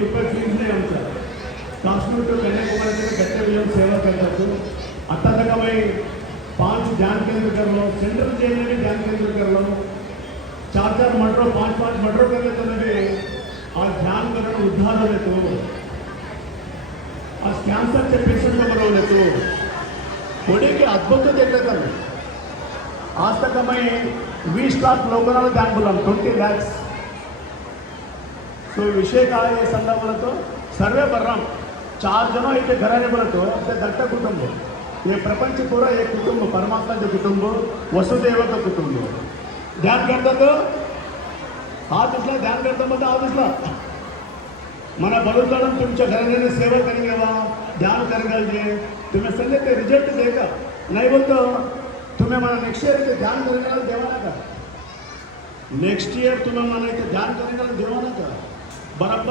रुपये फीस नाही आमचा. काश्मीर टू कन्याकुमारी कट्टे सेवा करता. आता तक भाई 5 ध्यान केंद्र कर लो, सेंट्रल जेल में भी ध्यान केंद्र कर लो, 4-4 मर्डर 5-5 मर्डर कर लेते लगे और ध्यान करना उद्धार हो लेते. आज कैंसर के पेशेंट को बरवले तो थोड़े के अद्भुत देखते थे. आज तक मैं 20 लाख लोगों ने ध्यान बोला, 20 lakhs. तो विषय काय आहे सांगा बोलतो. सर्वे बर्राम 4 जण इथे घराने बोलतो. ते दत्त कुटुंब, हे प्रपंच पुरा एक कुटुंब, परमात्माचे कुटुंब, वसुदेवचं कुटुंब. ध्यान करतात हा दिसला, ध्यान करता मध्ये हा दिसला. मला बरोबर तुमच्या घराने सेवा करेंगे बा, ध्यान करेंगे. तुम्ही सगळे ते रिजल्ट दे का नाही बोलतो. तुम्ही मला नेक्स्ट इयर इथे ध्यान करेंगे देवा नका. नेक्स्ट इयर तुम्ही मला इथे ध्यान करेंगे देवा नका. बराबर